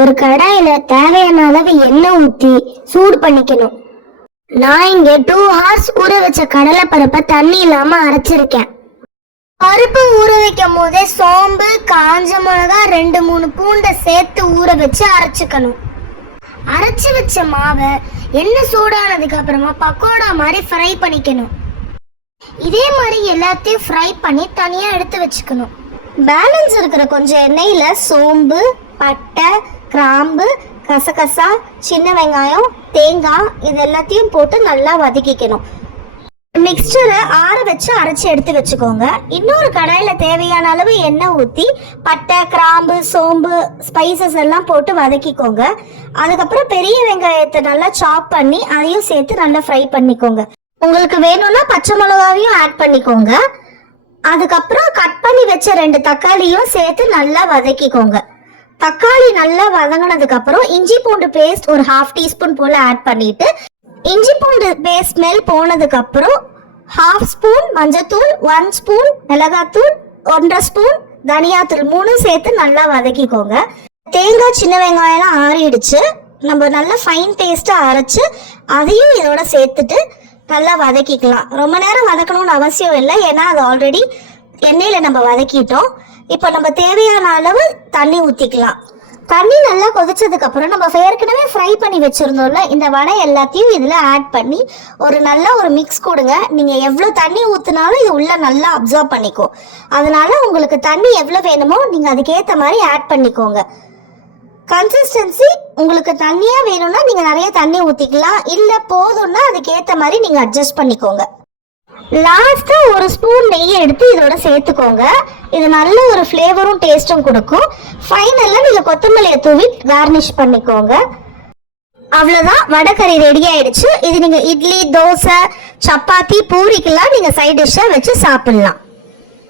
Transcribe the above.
ஒரு கடாயில தேவையான அளவு எண்ணெய் ஊத்தி சூடு பண்ணிக்கணும். நான் இங்க 2 hours ஊற வச்ச கடலை பருப்பை தண்ணி இல்லாம அரைச்சிருக்கேன். பருப்பு ஊற வைக்கும் போதே சோம்பு, காஞ்ச மிளகா, 2-3 பூண்டை சேர்த்து ஊற வச்சு அரைச்சுக்கணும். அரைச்சு வச்ச மாவை எண்ணெய் சூடானதுக்கு அப்புறமா பக்கோடா மாதிரி ஃப்ரை பண்ணிக்கணும். இதே மாதிரி எல்லாத்தையும் ஃப்ரை பண்ணி தனியா எடுத்து வச்சுக்கணும். பேலன்ஸ் இருக்கிற கொஞ்சம் எண்ணெயில சோம்பு, பட்டை, கிராம்பு, கசகசா, சின்ன வெங்காயம், தேங்காய் இது எல்லாத்தையும் போட்டு நல்லா வதக்கிக்கணும். மிக்சரை ஆற வச்சு அரைச்சி எடுத்து வச்சுக்கோங்க. இன்னொரு கடாயில தேவையான அளவு எண்ணெய் ஊற்றி பட்டை, கிராம்பு, சோம்பு, ஸ்பைசஸ் எல்லாம் போட்டு வதக்கிக்கோங்க. அதுக்கப்புறம் பெரிய வெங்காயத்தை நல்லா சாப் பண்ணி அதையும் சேர்த்து நல்லா ஃப்ரை பண்ணிக்கோங்க. உங்களுக்கு வேணும்னா பச்சை மிளகாவையும் ஆட் பண்ணிக்கோங்க. அதுக்கப்புறம் கட் பண்ணி வச்ச 2 தக்காளியும் சேர்த்து நல்லா வதக்கிக்கோங்க. தக்காளி நல்லா வதங்கினதுக்கு அப்புறம் இஞ்சி பூண்டு பேஸ்ட் ஒரு 1/2 டீஸ்பூன் போல ஆட் பண்ணிட்டு இஞ்சி பூண்டு பேஸ்ட் ஸ்மெல் போனதுக்கு அப்புறம் 1/2 ஸ்பூன் மஞ்சத்தூள், 1 ஸ்பூன் மிளகாத்தூள், 1.5 ஸ்பூன் தனியாத்தூள் 3 சேர்த்து நல்லா வதக்கிக்கோங்க. தேங்காய், சின்ன வெங்காயம்லாம் ஆறிடுச்சு. நம்ம நல்லா ஃபைன் பேஸ்டா அரைச்சு அதையும் இதோட சேர்த்துட்டு நல்லா வதக்கிக்கலாம். ரொம்ப நேரம் வதக்கணும்னு அவசியம் இல்லை, ஏன்னா அது ஆல்ரெடி எண்ணெயில நம்ம வதக்கிட்டோம். இப்போ நம்ம தேவையான அளவு தண்ணி ஊற்றிக்கலாம். தண்ணி நல்லா கொதிச்சதுக்கு அப்புறம் நம்ம ஏற்கனவே ஃப்ரை பண்ணி வச்சிருந்தோம்ல இந்த வடை எல்லாத்தையும் இதில் ஆட் பண்ணி ஒரு மிக்ஸ் கொடுங்க. நீங்கள் எவ்வளோ தண்ணி ஊற்றினாலும் இது உள்ள நல்லா அப்சர்வ் பண்ணிக்கும். அதனால உங்களுக்கு தண்ணி எவ்வளோ வேணுமோ நீங்கள் அதுக்கேற்ற மாதிரி ஆட் பண்ணிக்கோங்க. கன்சிஸ்டன்சி உங்களுக்கு தண்ணியாக வேணும்னா நீங்கள் நிறைய தண்ணி ஊற்றிக்கலாம், இல்லை போதும்னா அதுக்கேற்ற மாதிரி நீங்கள் அட்ஜஸ்ட் பண்ணிக்கோங்க. லாஸ்டா 1 ஸ்பூன் நெய் எடுத்து இதோட சேர்த்துக்கோங்க. இது நல்ல ஒரு ஃப்ளேவரும் டேஸ்டும் கொடுக்கும். ஃபைனலாக நீங்கள் கொத்தமல்லியை தூவி கார்னிஷ் பண்ணிக்கோங்க. அவ்வளோதான், வடைக்கறி ரெடி ஆயிடுச்சு. இது நீங்கள் இட்லி, தோசை, சப்பாத்தி, பூரிக்கெல்லாம் நீங்கள் சைட் டிஷ்ஷாக வச்சு சாப்பிட்லாம்.